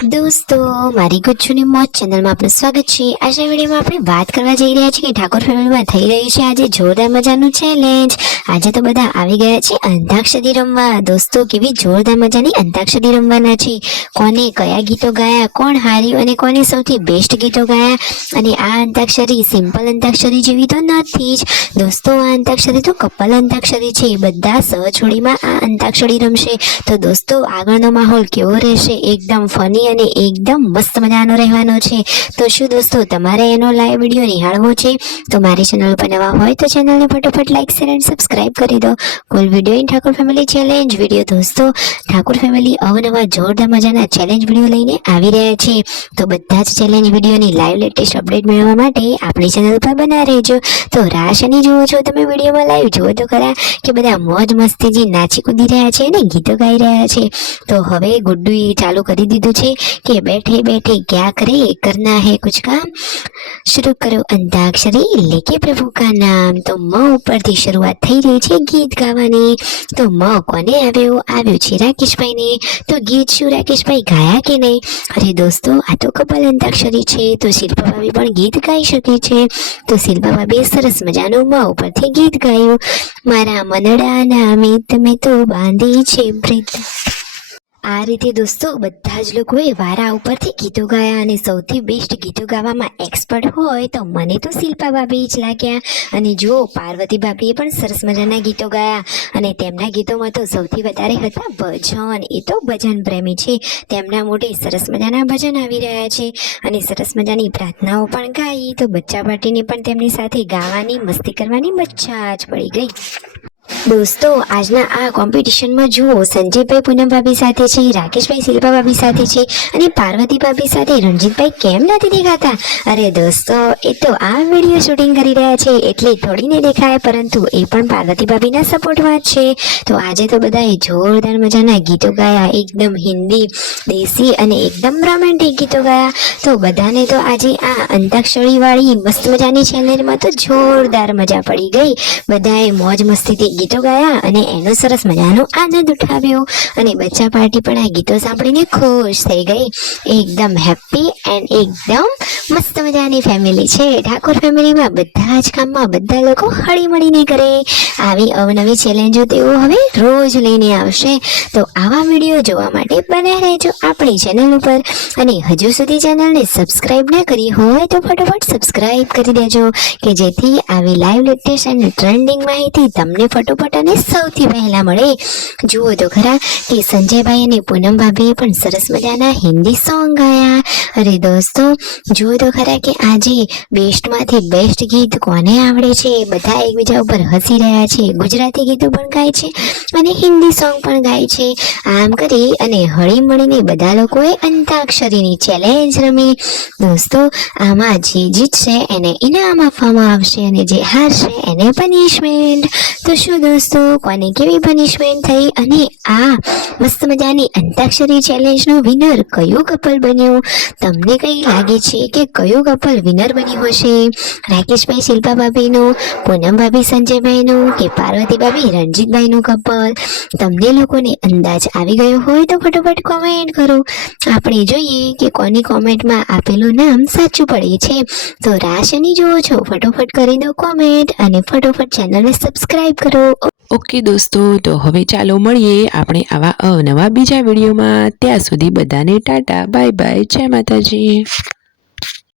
दोस्तों मारी गुच्छुनी मौज चैनल में आपનું સ્વાગત છે। આજના વિડીયોમાં આપણે વાત કરવા જઈ રહ્યા છીએ કે ઠાકોર ફેમિલીમાં થઈ રહી છે આજે જોરદાર મજાનું ચેલેન્જ। આજે તો બધા આવી ગયા છે અંતાક્ષરી રમવા। દોસ્તો કેવી જોરદાર મજાની અંતાક્ષરી રમવાના છે। કોને કયા ગીતો ગાયા, કોણ હાર્યું અને કોને સૌથી બેસ્ટ ગીતો ગાયા। અને આ અંતાક્ષરી સિમ્પલ અંતાક્ષરી જેવી તો નથી જ દોસ્તો। આ અંતાક્ષરી તો કપલ અંતાક્ષરી છે। બધા સહજોડીમાં આ અંતાક્ષરી રમશે। તો દોસ્તો આગળનો માહોલ કેવો રહેશે, એકદમ ફની અને એકદમ મસ્ત મજાનો રહેવાનો છે। તો શું દોસ્તો તમારે એનો લાઈવ વિડીયો નિહાળવો છે તો મારી ચેનલ પર નવા હોય તો ચેનલને ફટાફટ લાઈક શેર એન્ડ સબસ્ક્રાઇબ કરી દો। Cool video in Thakor family challenge video. દોસ્તો ઠાકોર ફેમિલી અવનવા જોરદાર મજાના ચેલેન્જ વિડીયો લઈને આવી રહ્યા છે। તો બધા જ ચેલેન્જ વિડીયોની લાઈવ લેટેસ્ટ અપડેટ મેળવવા માટે આપણી ચેનલ પર બના રહેજો। તો રાશની જુઓ છો તમે વિડીયોમાં લાઈવ જુઓ તો ખરા કે બધા મોજ મસ્તીથી નાચી કૂદી રહ્યા છે અને ગીતો ગાઈ રહ્યા છે। તો હવે ગુડ્ડુએ ચાલુ કરી દીધું છે कि बैठे बैठे क्या करे, करना है कुछ काम, शुरू करो अंताक्षरी लेके प्रभु का नाम। तो म ऊपर थी शुरुआत थई रही है गीत गावानी। तो म कोने आव्यो छे राकेशभाई ने। तो गीत शू राकेशभाई गाया के नहीं? अरे दोस्तों आ तो कपल अंताक्षरी छे तो शिल्पा भाभी पण गीत गाई शके छे। तो शिल्पा भाभी सरस मजानु म ऊपर थी गीत गायो, मारा मनडाना मीत में तो बांधी छे प्रीत। आ रीते दोस्तों बधा ज लोकोए वारा उपरथी गीतो गाया अने सौथी बेस्ट गीतो गावामां एक्सपर्ट होय तो मने तो शिल्पा भाभी ज लाग्या। अने जो पार्वती भाभीए पण सरस मजाना गीतो गाया अने तेमना गीतोमां तो सौथी वधारे हता भजन। ए तो भजन प्रेमी छे, तेमना मोढे सरस मजाना भजन आवी रह्या छे अने सरस मजानी प्रार्थनाओ पण गाई। तो बच्चा पार्टीने पण तेमनी साथे गावानी मस्ती करवानी मज्जा ज पड़ी गई। दोस्तों आजना आ कॉम्पिटिशन में जुओ संजय भाई पूनम भाभी साथे छे, राकेश भाई शिल्पा भाभी साथे छे अने पार्वती भाभी साथे रणजीत भाई केम नथी देखाता। अरे दोस्तों ए तो आ विडियो शूटिंग करी रह्या छे एटले थोड़ी ने देखाय, परंतु ए पण पार्वती भाभी ना सपोर्ट में छे। तो आजे तो बधाए जोरदार मजाना गीतो गाया, एकदम हिंदी देसी अने एकदम रोमेंटिक गीतो गाया। तो बधाने तो आजे आ अंताक्षरी वाली मस्त मजानी चेलेंज में तो जोरदार मजा पड़ी गई। बधाए मौज मस्ती थी गीतो गाया अने एनो सरस मजानो आनंद उठाव्यो अने बच्चा पार्टी पण आ गीतो सांभळीने खुश थई गई। एकदम हेप्पी एंड एकदम मस्त मजानी फैमिली छे। ठाकोर फैमिली में बधा ज काममां बधा लोको हळीमळीने करे। आवी अवनवी चेलेंजो तेओ हवे रोज लईने आवशे। तो आवा विडियो जोवा माटे बने रहेजो आपणी चेनल पर अने हजू सुधी चेनलने सब्सक्राइब न करी होय तो फटाफट सब्सक्राइब करी देजो के जेथी आवी लाइव लेटेस्ट अने ट्रेंडिंग माहिती तमने फटोफट अने सौथी पहेला मळे। जुओ तो खरा के संजय भाई अने पूनम भाभीए पण सरस मजाना हिंदी सॉन्ग गाया। अरे दोस्तों जुओ तो खरा के आजे बेस्ट मांथी बेस्ट गीत कोने आवडे छे। बधा एकबीजा उपर हसी रह्या छे, गुजराती गीतो पण गाय छे अने हिंदी सॉन्ग पण गाय छे। आम करी अने हळी मळीने बधा लोकोए अंताक्षरीनी चेलेंज रमी। दोस्तों आमां जे जीतशे एने इनाम आपवामां आवशे अने जे हारशे एने पनिशमेंट। तो शू दोस्तों कोने केवी पनिशमेंट थई अने आ मस्त मजानी अंताक्षरी चेलेंज नो विनर कयो कपल बन्यो? तमने कई लागे छे के कयो कपल विनर बन्यो हशे? राकेश भाई शिल्पा भाभी नो, पूनम भाभी संजय भाई नो के पार्वती भाभी रणजीत भाई नो कपल? तमने लोकोने अंदाज आवी गयो होय तो फटाफट कमेंट करो। आपणे जोईए के कोनी कमेंट में आपेलुं नाम साचुं पड़े छे। तो राशनी जुओ छो फटाफट करी दो कमेंट अने फटाफट चेनल ने सब्सक्राइब करो। ओके दोस्तों तो हवे चालो मळीए आपणे आवा अवनवा बीजा विडियोमां। त्यां सुधी बधाने टाटा बाय बाय, जय माताजी।